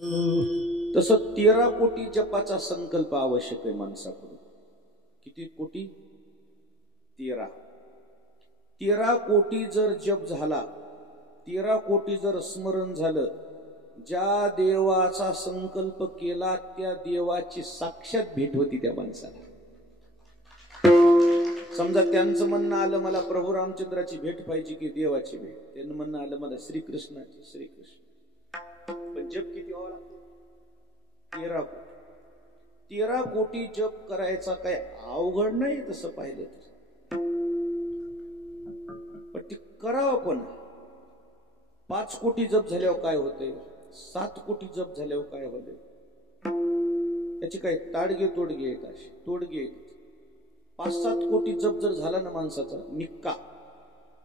तसं 13 कोटी जपाचा संकल्प आवश्यक आहे माणसाकडून. किती कोटी? 13. 13 कोटी जर जप झाला, 13 कोटी जर स्मरण झालं, ज्या देवाचा संकल्प केला त्या देवाची साक्षात भेट होती त्या माणसाला. समजा त्यांचं म्हणणं आलं मला प्रभू रामचंद्राची भेट पाहिजे की देवाची भेट, त्यांना म्हणणं आलं मला श्रीकृष्णाची. श्रीकृष्ण पण जप किती व्हावा लागतो? 13 कोटी. 13 कोटी जप करायचा काय अवघड नाही तसं पाहिलं तर, पण ते करावं पण. 5 कोटी जप झाल्यावर काय होते, 7 कोटी जप झाल्यावर काय होते, त्याची काय ताडगे तोडगे येत, असे तोडगे येत. 5-7 कोटी जप जर झाला ना माणसाचा निक्का,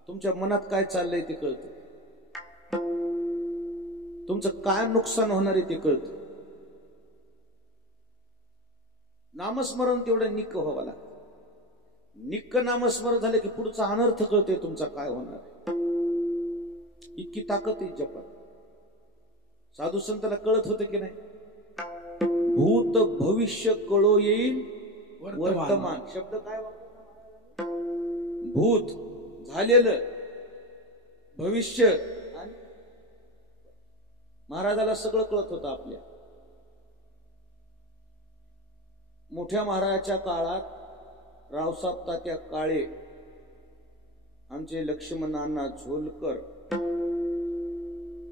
तुमच्या मनात काय चाललंय ते कळतं, तुमचं काय नुकसान होणार आहे ते कळतं. नामस्मरण तेवढं निक्क व्हावं लागतं. निक्क नामस्मरण झालं की पुढचा अनर्थ कळतोय तुमचा काय होणार आहे. इतकी ताकद आहे जपात. साधू संताला कळत होतं की नाही, भूत भविष्य कळो येईल वर्तमान. शब्द काय वापरला? भूत झालेलं, भविष्य आणि महाराजाला सगळं कळत होतं. आपल्या मोठ्या महाराजाच्या काळात रावसाहेब तात्या काळे, आमचे लक्ष्मण अण्णा झोलकर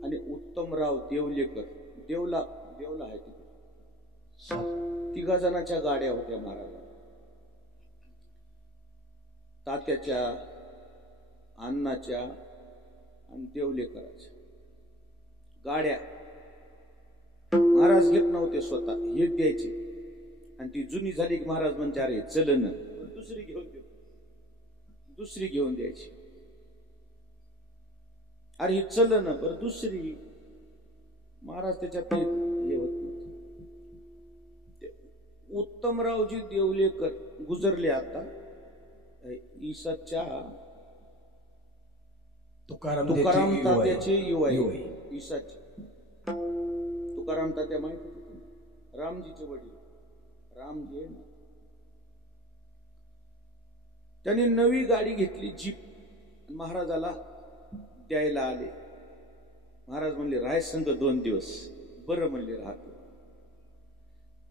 आणि उत्तमराव देवलेकर, देवला आहे तिथे, 3 जणांच्या गाड्या होत्या महाराजा. तात्याच्या, अण्णाच्या आणि देवलेकराच्या गाड्या. महाराज घेत नव्हते स्वतः, हे द्यायचे. आणि ती जुनी झाली की महाराज म्हणजे अरे चलन, दुसरी घेऊन देतो, दुसरी घेऊन द्यायची. अरे ही चलन बरं दुसरी. महाराज त्याच्यात हे होत नव्हते. उत्तमरावजी देवलेकर गुजरले आता ईसाच्या तुकाराम तात्याचे युवा ईसाचे. तुकाराम तात्या माहित होते, रामजीचे वडील रामजी. त्यांनी नवी गाडी घेतली जीप, महाराजाला द्यायला आले. महाराज म्हणले राय संघ 2 दिवस. बरं म्हणले राहतो.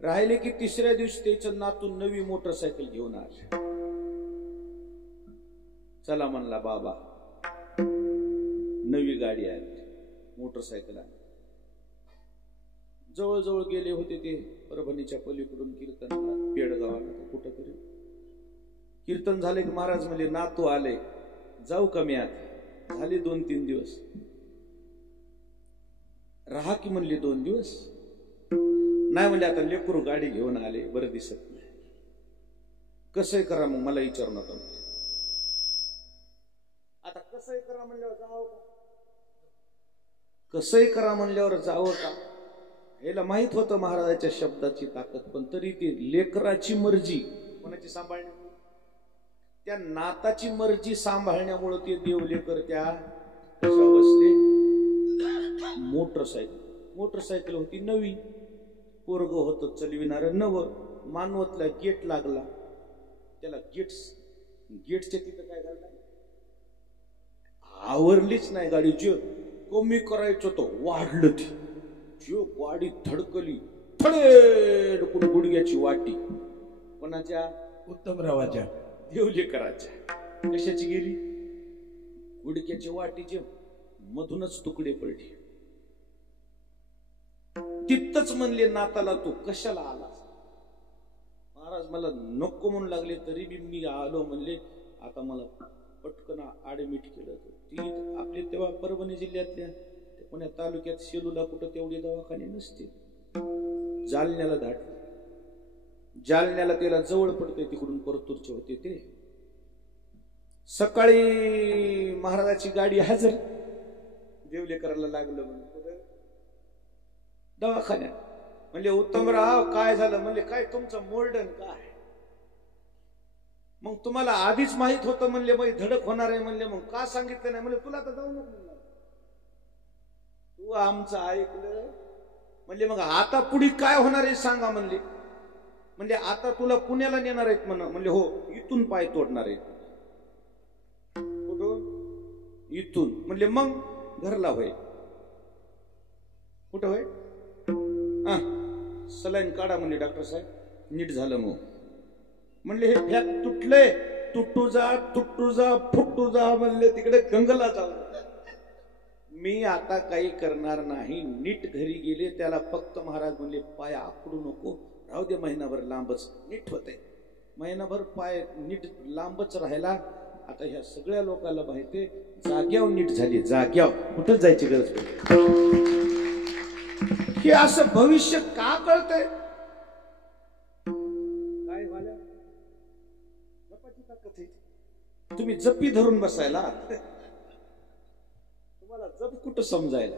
राहिले की 3ऱ्या दिवशी त्याच्या नातून नवी मोटरसायकल घेऊन आले. चला म्हणला बाबा, नवी गाडी आली, मोटरसायकल आली. जवळजवळ गेले होते ते परभणीच्या पलीकडून कीर्तनाला, पेडगावाला कुठं तरी. कीर्तन झाले की महाराज म्हणले नातू आले, जाऊ कमी आत. झाले 2-3 दिवस. राहा की म्हणले 2 दिवस. नाही म्हणले आता लेकरू गाडी घेऊन आले, बरं दिसत नाही. कसं करा मग मला विचारू नका. आता कसं करा म्हणल्यावर जावं का? कसंही करा म्हणल्यावर जावं का? याला माहित होतं महाराजाच्या शब्दाची ताकद, पण तरी ती लेकराची मर्जी कोणाची सांभाळण्यामुळे, त्या नाताची मर्जी सांभाळण्यामुळे ते देवलेकर त्या कशा बसले, मोटरसायकल होती नवी, पोरग होतं चलविणार नव. मानवतला गेट लागला, त्याला गेटच्या तिथं काय घालणार, आवरलीच नाही गाडी. जे कमी करायचं होतं वाढलं ते. जो गाडी धडकली, थडेडकून गुडघ्याची वाटी. कोणाच्या? उत्तमरावाच्या, देवलेकराच्या. कशाची गेली? गुडघ्याची वाटीचे मधूनच तुकडे पडले. तिथंच म्हणले नाताला तू कशाला आलास? महाराज मला नको म्हणू लागले तरी बी मी आलो म्हणले. आता मला पटकन ऍडमिट केलं. ती आपले तेव्हा परभणी जिल्ह्यातल्या पुण्या तालुक्यात शेलूला कुठं तेवढे दवाखाने नसते. जालन्याला धाडले. जालन्याला त्याला जवळ पडते, तिकडून परतूरचे होते ते. सकाळी महाराजाची गाडी हजर, देवलेकराला लागलं म्हणून दवाखान्यात. म्हणले उत्तमराव काय झालं? म्हणले काय तुमचं मोर्डन काय? मग तुम्हाला आधीच माहित होतं म्हणले मग धडक होणार आहे म्हणले, मग का सांगितलं नाही? म्हणले तुला तर जाऊ नको, तू आमचं ऐकलं म्हणले मग आता पुढे काय होणार आहे सांगा म्हणले. म्हणजे आता तुला पुण्याला नेणार आहेत म्हणले हो, इथून पाय तोडणार आहेत. कुठून? इथून. म्हणले मग घरला होय. कुठं होय? सलाईन काढा म्हणले डॉक्टर साहेब, नीट झालं मग. म्हणले हे फॅक तुटले, तुटू जा फुटू जा म्हणले, तिकडे गंगला जाऊ. मी आता काही करणार नाही. नीट घरी गेले. त्याला फक्त महाराज म्हणले पाय आकडू नको, राहू दे महिनाभर लांबच, नीट होते. महिनाभर पाय नीट लांबच राहिला. आता ह्या सगळ्या लोकांना माहिती जाग्यावर नीट झाली, जाग्यावर कुठं जायची गरज पडली. हे असं भविष्य का कळतंय? काय झालं? जपाची ताकद आहे. तुम्ही जपी धरून बसायला, तुम्हाला जप कुठं समजायला,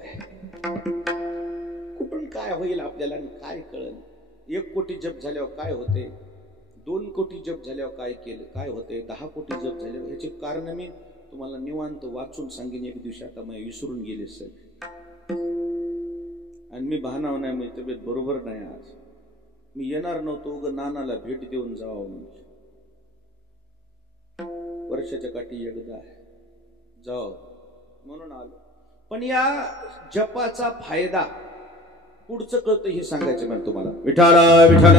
कुठून काय होईल आपल्याला आणि काय कळेल. 1 कोटी जप झाल्यावर काय होते, 2 कोटी जप झाल्यावर काय केलं काय होते, 10 कोटी जप झाल्यावर. ह्याचे कारण मी तुम्हाला निवांत वाचून सांगेन एक दिवशी. आता मी विसरून गेले सर, आणि मी बहाणाव नाही, माझी तब्येत बरोबर नाही. आज मी येणार नव्हतो, उगं नानाला भेट देऊन जावं म्हणजे. वर्षाच्या काठी एकदा जाव म्हणून आलो. पण या जपाचा फायदा पुढचं कळतं हे सांगायचं मला तुम्हाला. विठाला विठाला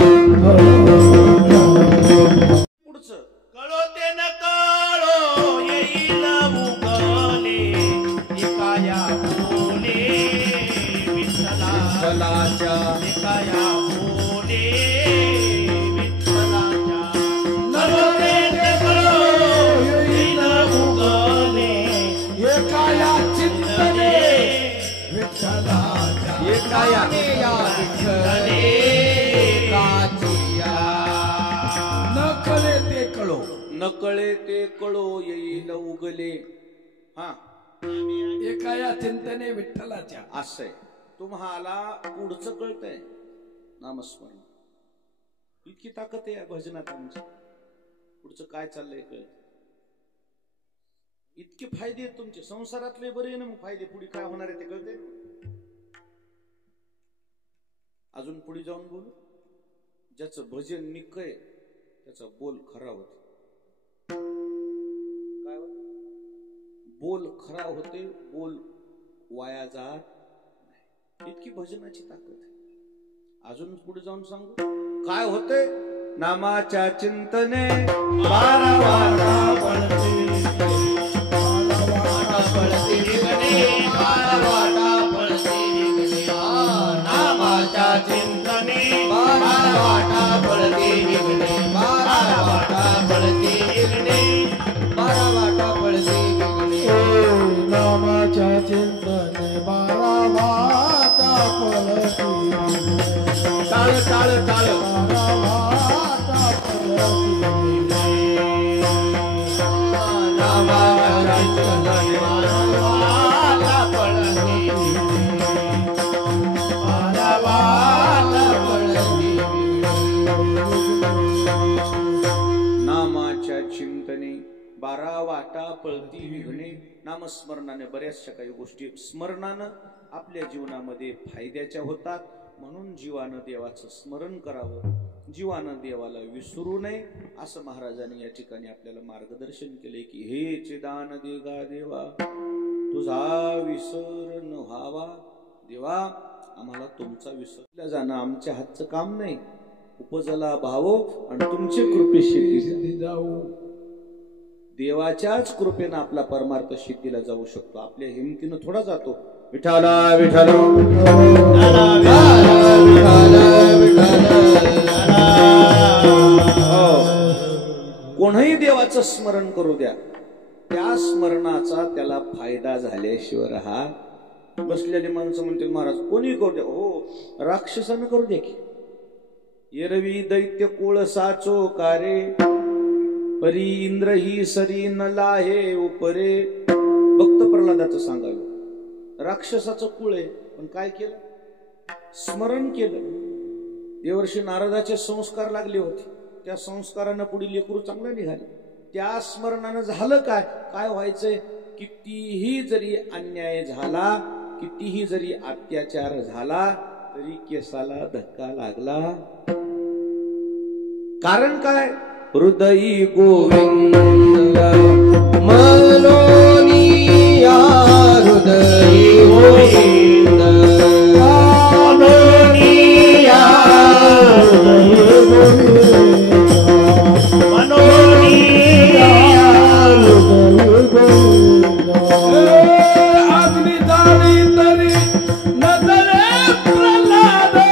पुढचं कळो ते न कळो येईल उगले एकाया बोले विठ्ठलाच्या, एकाया बोले विठ्ठलाच्या. कळो ते न कळो येईल उगले एकाया चिंतने विठ्ठलाच्या, एकाया विठ्ठले काचिया. नकळे ते कळो येईल उगले. हा, एकाया चिंतने विठ्ठलाच्या. असंय. तुम्हाला पुढचं कळतंय नामस्मरण. इतकी ताकद आहे भजनात आमची. पुढचं काय चाललंय कळत. इतके फायदे आहेत तुमचे संसारातले बरे ना. मग फायदे पुढे काय होणार आहे ते कळते. अजून पुढे जाऊन बोलू. ज्याचं भजन निकय त्याचा बोल खरा होतो. काय होत? बोल खरा होते, बोल वाया जात नाही. इतकी भजनाची ताकद आहे. अजून पुढे जाऊन सांगू काय होते. नामाच्या चिंतने 12 वाटा पळते, 12 वाटा पळते निघणे, 12 वाटा पळते निघणे. नामाच्या चिंतने 12 वाटा पळते निघणे, 12 वाटा पळते निघणे, 12 वाटा पळते निघणे. नामाच्या चिंतने 12 वाटा पळते निघणे. टाळ टाळ टाळ 12 वाटा पळते निघणे. नामाच्या चिंतने 12 वाटा पळते निघणे, 12 वाटा पळते निघणे. नामाच्या चिंतने 12 वाटा पळती निघणे. नामस्मरणाने बऱ्याचशा काही गोष्टी स्मरणानं आपल्या जीवनामध्ये फायद्याच्या होतात. म्हणून जीवानं देवाचं स्मरण करावं, जीवानं देवाला विसरू नये, असं महाराजांनी या ठिकाणी आपल्याला मार्गदर्शन केले की हे चिदान देगा देवा तुझा विसर न व्हावा. देवा आम्हाला तुमचा विसरला जाणं आमच्या हातचं काम नाही. उपजला भावो आणि तुमची कृपेशी जाऊ. देवाच्याच कृपेनं आपला परमार्थ सिद्धीला जाऊ शकतो. आपल्या हिमतीनं थोडा जातो. विठाला विठाला कोणीही देवाचं स्मरण करू द्या, त्या स्मरणाचा त्याला फायदा झाल्याशिवाय राहा. बसलेली माणसं म्हणते महाराज कोणी करू द्या. हो, राक्षसानं करू द्या की. एरवी दैत्य कुळ साचो कारे, परी इंद्र ही सरी न लाहे उपरे. भक्त प्रल्हादाचं सांगावं. राक्षसाचं कुळ आहे, पण काय केलं? स्मरण केलं. देवर्षी नारदाचे संस्कार लागले होते. त्या संस्कारानं पुढील लेकरू चांगलं निघालं. त्या स्मरणानं झालं काय? काय व्हायचंय? कितीही जरी अन्याय झाला, कितीही जरी अत्याचार झाला तरी केसाला धक्का लागला. कारण काय? हृदयी गोविंद मनोनिया हृदयी गोविंद मनोनिया हृदयी गोविंद मनोनिया हृदयी गोविंद. अग्नि जाळी तरी नजरे प्रल्हाद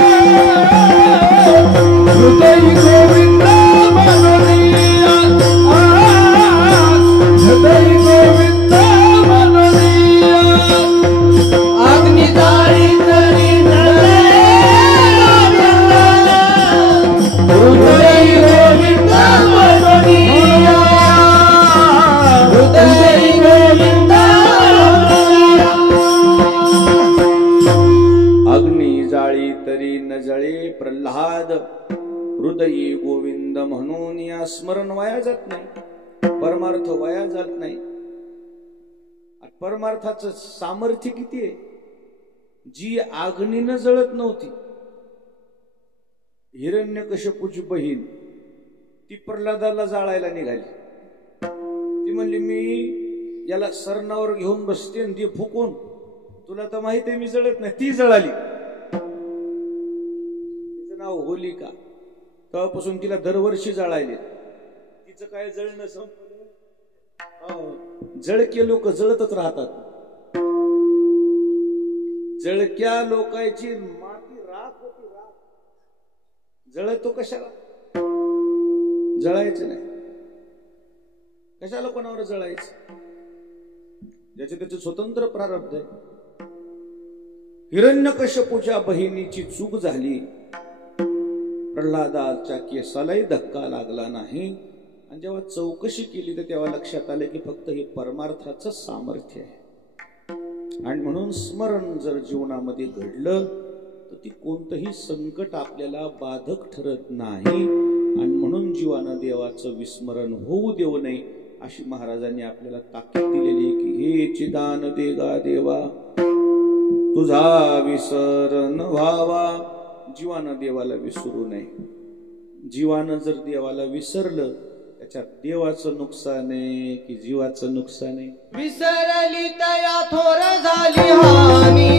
हृदयी गोविंद मनोनिया हृदयी गोविंद मनोनिया. अग्नि जाळी तरी नजरे प्रल्हाद हृदयी गोविंद मनोनिया हृदयी गोविंद मनोनिया. अग्नी जाळी तरी न जळे प्रल्हाद हृदयी गोविंद म्हणून या स्मरण वाया जात नाही. परमार्थ वाया जात नाही. परमार्थाचं सामर्थ्य किती आहे? जी अग्नीनं जळत नव्हती, हिरण्यकश्यपूची बहीण, ती प्रल्हादाला जाळायला निघाली. ती म्हणली मी याला सरणावर घेऊन बसते आणि ती फुकून, तुला तर माहित आहे मी जळत नाही. ती जळाली. तिचं नाव होलिका. तेव्हापासून तिला दरवर्षी जाळायले. तिचं काय जळणं संपलं. जळके लोक जळतच राहतात. जळक्या लोकांची माती राख होती. राख जळतो कशाला? जळायचं नाही. कशाला कोणावर जळायचं? ज्याचे त्याचे स्वतंत्र प्रारब्ध आहे. हिरण्यकश्यपूच्या बहिणीची चूक झाली. प्रल्हादाच्या केसालाही धक्का लागला नाही. आणि जेव्हा चौकशी केली तर तेव्हा लक्षात आले की फक्त हे परमार्थाचं सामर्थ्य आहे. आणि म्हणून स्मरण जर जीवनामध्ये घडलं तर ती कोणतंही संकट आपल्याला बाधक ठरत नाही. आणि म्हणून जीवानं देवाचं विस्मरण होऊ देऊ नये अशी महाराजांनी आपल्याला ताकीद दिलेली आहे की हे चिदान देगा देवा तुझा विसरण व्हावा. जीवानं देवाला विसरू नये. जीवानं जर देवाला विसरलं त्याच्यात देवाचं नुकसान आहे की जीवाचं नुकसान आहे? विसरली तया थोर झाली हानी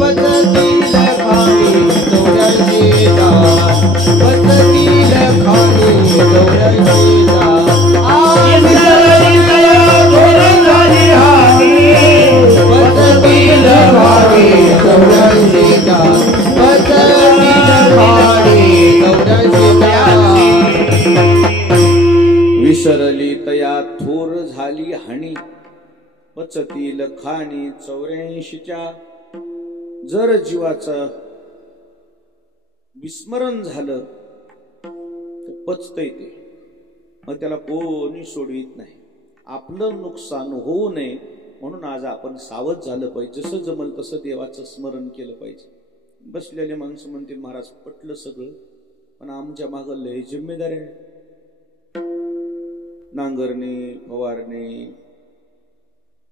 पततील खाणी चौऱ्याऐंशी पततील खाणी 84 विसरली तया थोर झाली हानी पततील खाणी 84 विसरली तया थोर झाली हानी पचतील खाणी 84. जर जीवाचं विस्मरण झालं तर पचतय ते. मग त्याला कोणी सोडवित नाही. आपलं नुकसान होऊ नये म्हणून आज आपण सावध झालं पाहिजे. जसं जमल तसं देवाचं स्मरण केलं पाहिजे. बसलेले माणसं म्हणते महाराज पटलं सगळं पण आमच्या मागं लय जिम्मेदारी आहे. नांगरणे, फवारणे,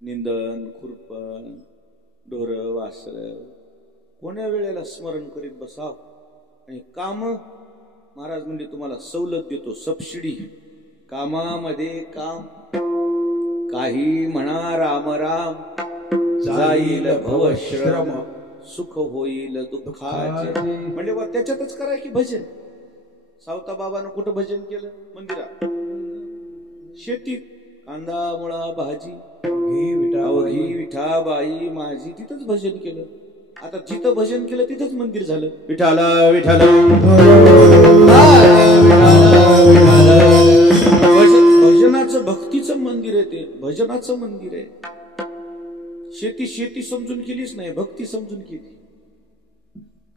निंदन, खुरपण, ढोर वासर कोण्या वेळेला स्मरण करीत बसाव. आणि काम महाराज म्हणजे तुम्हाला सवलत देतो, सबसिडी. कामामध्ये काम काही म्हणा राम राम जाईल भवश्रम सुख होईल दुःखाचे. म्हणजे त्याच्यातच कराय की भजन. सावता बाबानं कुठं भजन केलं? मंदिरात. शेतीत कांदा मुळा भाजी अवघी विठाबाई माझी, तिथंच भजन केलं. आता जिथं भजन केलं तिथंच मंदिर झालं. विठाला विठाला. भजनाचं भक्तीचं मंदिर आहे ते. भजनाचं मंदिर आहे. शेती शेती समजून केलीच नाही, भक्ती समजून केली.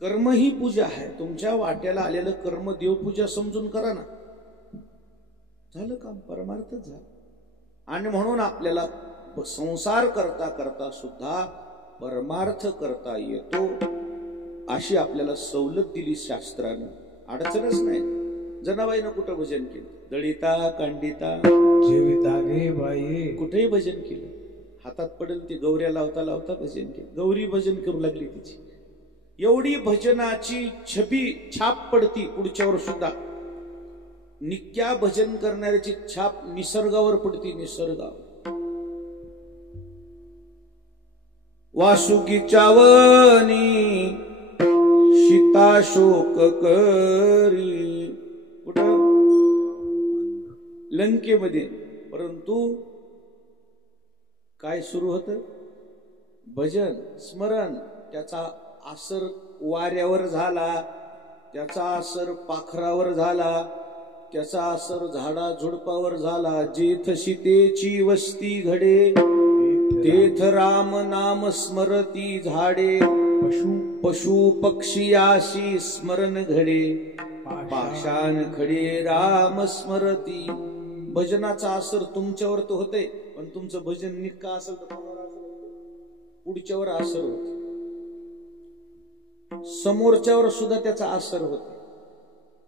कर्म ही पूजा आहे. तुमच्या वाट्याला आलेलं कर्म देवपूजा समजून करा ना. झालं काम, परमार्थच झालं. आणि म्हणून आपल्याला संसार करता करता सुद्धा परमार्थ करता येतो अशी आपल्याला सवलत दिली शास्त्रानं. अडचणच नाही. जनाबाईनं कुठं भजन केलं? दळिता कांडिता जीविता गे बाई कुठेही भजन केलं. हातात पडेल ते गौऱ्या लावता लावता भजन केलं. गौरी भजन करू लागली तिची. एवढी भजनाची छाप पडती पुढच्यावर सुद्धा. नित्या भजन करणाऱ्याची छाप निसर्गावर पडती. निसर्गावर वासुकीच्या वनी सीता शोक करी. कुठं? लंकेमध्ये. परंतु काय सुरू होतं? भजन स्मरण. त्याचा असर वाऱ्यावर झाला, त्याचा असर पाखरावर झाला, त्याचा असर झाडा झुडपावर झाला. जेथ सीतेची वस्ती घडे तेथ राम नाम स्मरती झाडे. पशु पक्षी आशी स्मरण घडे पाषाण खडे राम स्मरती. भजनाचा असर तुमच्यावर तर होते, पण तुमचं भजन निक्का असेल तर पुढच्यावर असर होते, समोरच्यावर सुद्धा त्याचा असर होतो.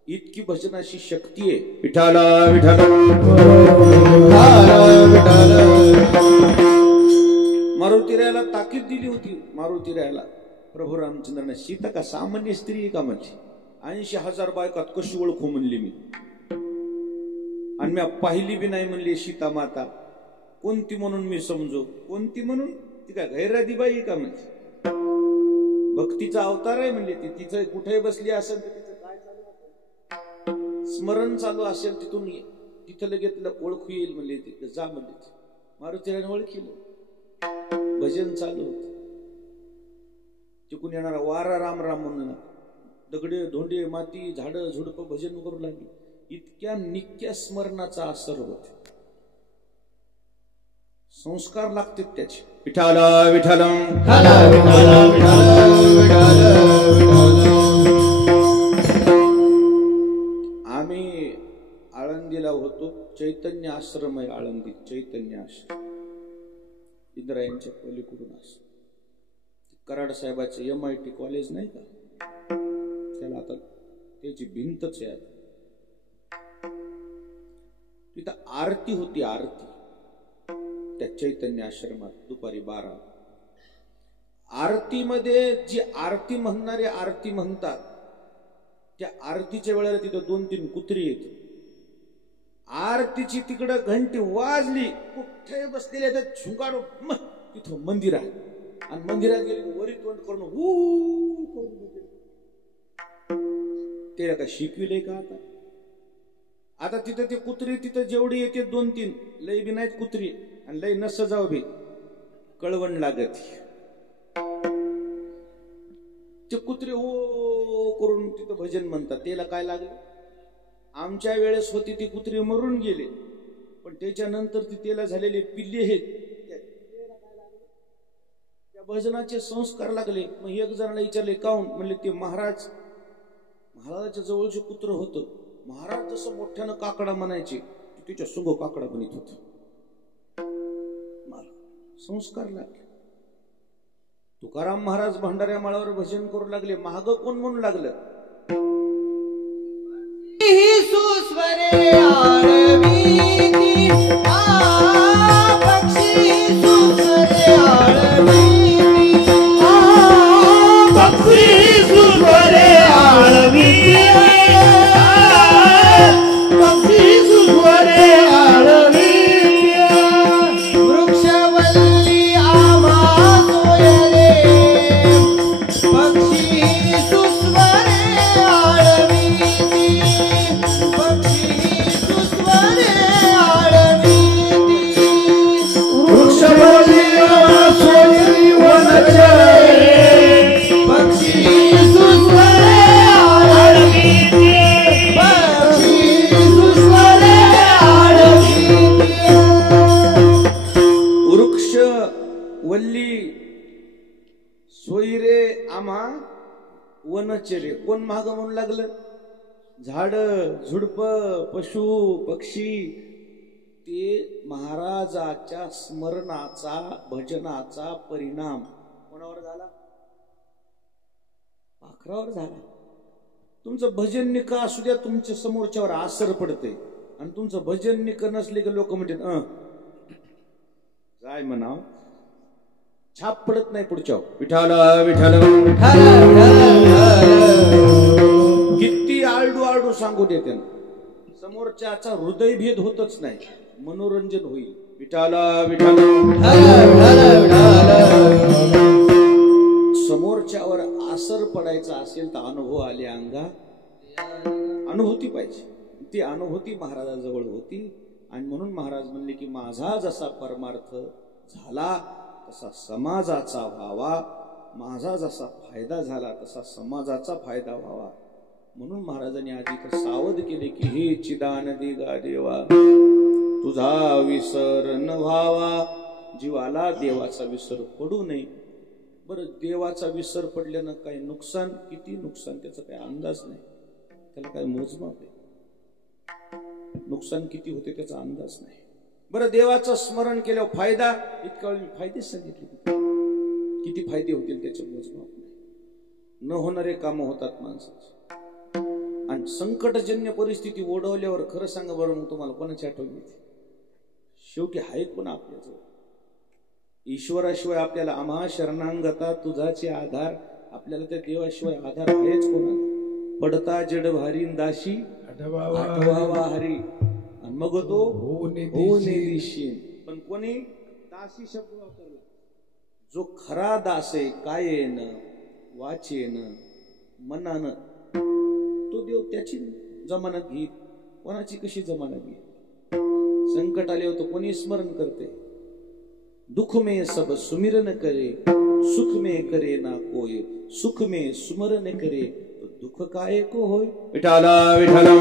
इतकी भजनाची शक्ती आहे. विठाला विठाला मारुतीरायाला ताकीद दिली होती. मारुतीरायाला प्रभू रामचंद्राने सीता का सामान्य स्त्री आहे का म्हणली. 80,000 बायकात कशी ओळखू म्हणली मी, आणि मी पाहिली बी नाही म्हणली सीता माता. कोणती म्हणून मी समजू? कोणती म्हणून? ती काय गैरादी बाई का म्हणजे? भक्तीचा अवतार आहे म्हणले. ती तिचं कुठे बसली असेल तर तिचं काय चालू असेल, स्मरण चालू असेल, तिथून तिथं लगेच ओळखू येईल म्हणले. ती जा म्हणले. मारुतीरायाने ओळखीलं. भजन चालू होत. तिकून येणारा वारा राम राम म्हणून दगडे धोंडे माती झाडं झुडप भजन करू लागली. इतक्या नित्य स्मरणाचा असर होत. संस्कार लागते त्याचे. विठाला विठाला आम्ही आळंदीला होतो. चैतन्य आश्रम आहे आळंदी. चैतन्य आश्रम इंद्रायणच्या पलीकडून असं कराड साहेबाचं MIT कॉलेज नाही का, त्याला आता त्याची भिंतच आहे. तिथं आरती होती. आरती त्या चैतन्य आश्रमात दुपारी 12. आरतीमध्ये जी आरती म्हणणारे आरती म्हणतात, त्या आरतीच्या वेळेला तिथं 2-3 कुत्री येत. आरतीची तिकडं घंटी वाजली, कुठे बसलेले तर झुंगाडू तिथं मंदिर आहे. आणि मंदिरात गेले वरी तोंड करून हू करून ते काय शिकविले का आता? आता तिथं ते कुत्री तिथं जेवढी येते 2-3 लय बी नाहीत कुत्री, आणि लय नस जाऊ बी कळवण लागत. ते कुत्रे हो करून तिथं भजन म्हणतात. त्याला काय लागलं? आमच्या वेळेस होती ती कुत्री मरून गेले, पण त्याच्यानंतर ती त्याला झालेले पिल्ले आहेत. त्या भजनाचे संस्कार लागले. मग एक जणाला विचारले काऊन? म्हणले ते महाराजाच्या जवळचे कुत्र होतं. महाराज जसं मोठ्यानं काकडा म्हणायचे, तिच्या सुंग काकडा बनित होत. संस्कार लागले. तुकाराम महाराज भंडाऱ्या माळावर भजन करू लागले. महाग कोण म्हणू लागलं? वनचरे कोण महाग म्हणू लागलं? झाड झुडप पशु पक्षी. ते महाराजाच्या स्मरणाचा भजनाचा परिणाम कोणावर झाला? पाखरावर झाला. तुमचं भजन निक असू द्या, तुमच्या समोरच्यावर असर पडते. आणि तुमचं भजन निक नसले की लोक म्हणतात काय म्हणाव, छाप पडत नाही पुढच्या. विठाला विठाला दे त्यांना, समोरच्याचा हृदयभेद होतच नाही, मनोरंजन होईल. विठाला विठाला समोरच्यावर आसर पडायचा असेल तर अनुभव आले अंगा, अनुभूती पाहिजे. ती अनुभूती महाराजाजवळ होती आणि म्हणून महाराज म्हणले की माझा जसा परमार्थ झाला तसा समाजाचा व्हावा, माझा जसा फायदा झाला तसा समाजाचा फायदा व्हावा. म्हणून महाराजांनी आधी तर सावध केले की हे चिदान दिगा देवा तुझा विसर न व्हावा. जीवाला देवाचा विसर पडू नये. बरं, देवाचा विसर पडल्यानं काही नुकसान, किती नुकसान त्याचा काही अंदाज नाही, त्याला काही मोजमाप आहे. नुकसान किती होते त्याचा अंदाज नाही. बरं, देवाचं स्मरण केल्यावर फायदा, इतका वेळ मी फायदे सांगितले, किती फायदे होतील त्याचे मोजमाप नाही. न होणारे कामं होतात माणसाचे. आणि संकटजन्य परिस्थिती ओढवल्यावर खरं सांगा बरं, मग तुम्हाला कोणाची आठवण येते? शेवटी हाय कोण आपल्याजवळ? ईश्वराशिवाय आपल्याला आम्हा शरणांगता तुझाचे आधार, आपल्याला त्या देवाशिवाय आधार आहेच कोणाला? पडता जड भारी दाशी आठवावा हरी, आणि मग तो होऊन देशील. पण कोणी दासी शब्द वापरला? जो खरा दास आहे, कायेन वाचेन मनानं, तो देव त्याची जमानत घेईल. कोणाची कशी जमानत घेईल? संकट आले होतं कोणी स्मरण करते? दुख में सब सुमिरन करे, सुख में करे ना कोय, सुख में सुमरन करे तो दुख काहे को होय. विठाला विठाला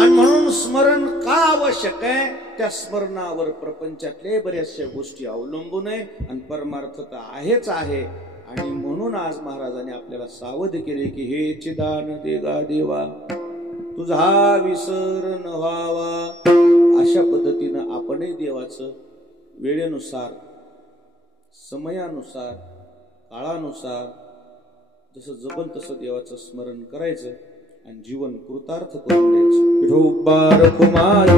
आणि म्हणून स्मरण का आवश्यक आहे? त्या स्मरणावर प्रपंचातले बऱ्याचशा गोष्टी अवलंबून आहे आणि परमार्थ तर आहेच आहे. आणि म्हणून आज महाराजांनी आपल्याला सावध केले की हे चिदान देगा देवा तुझा विसर न व्हावा. अशा पद्धतीनं आपणही देवाचं वेळेनुसार, समयानुसार, काळानुसार जसं जमल तसं देवाचं स्मरण करायचं आणि जीवन कृतार्थ करून द्यायचं. विठोबा रखुमाई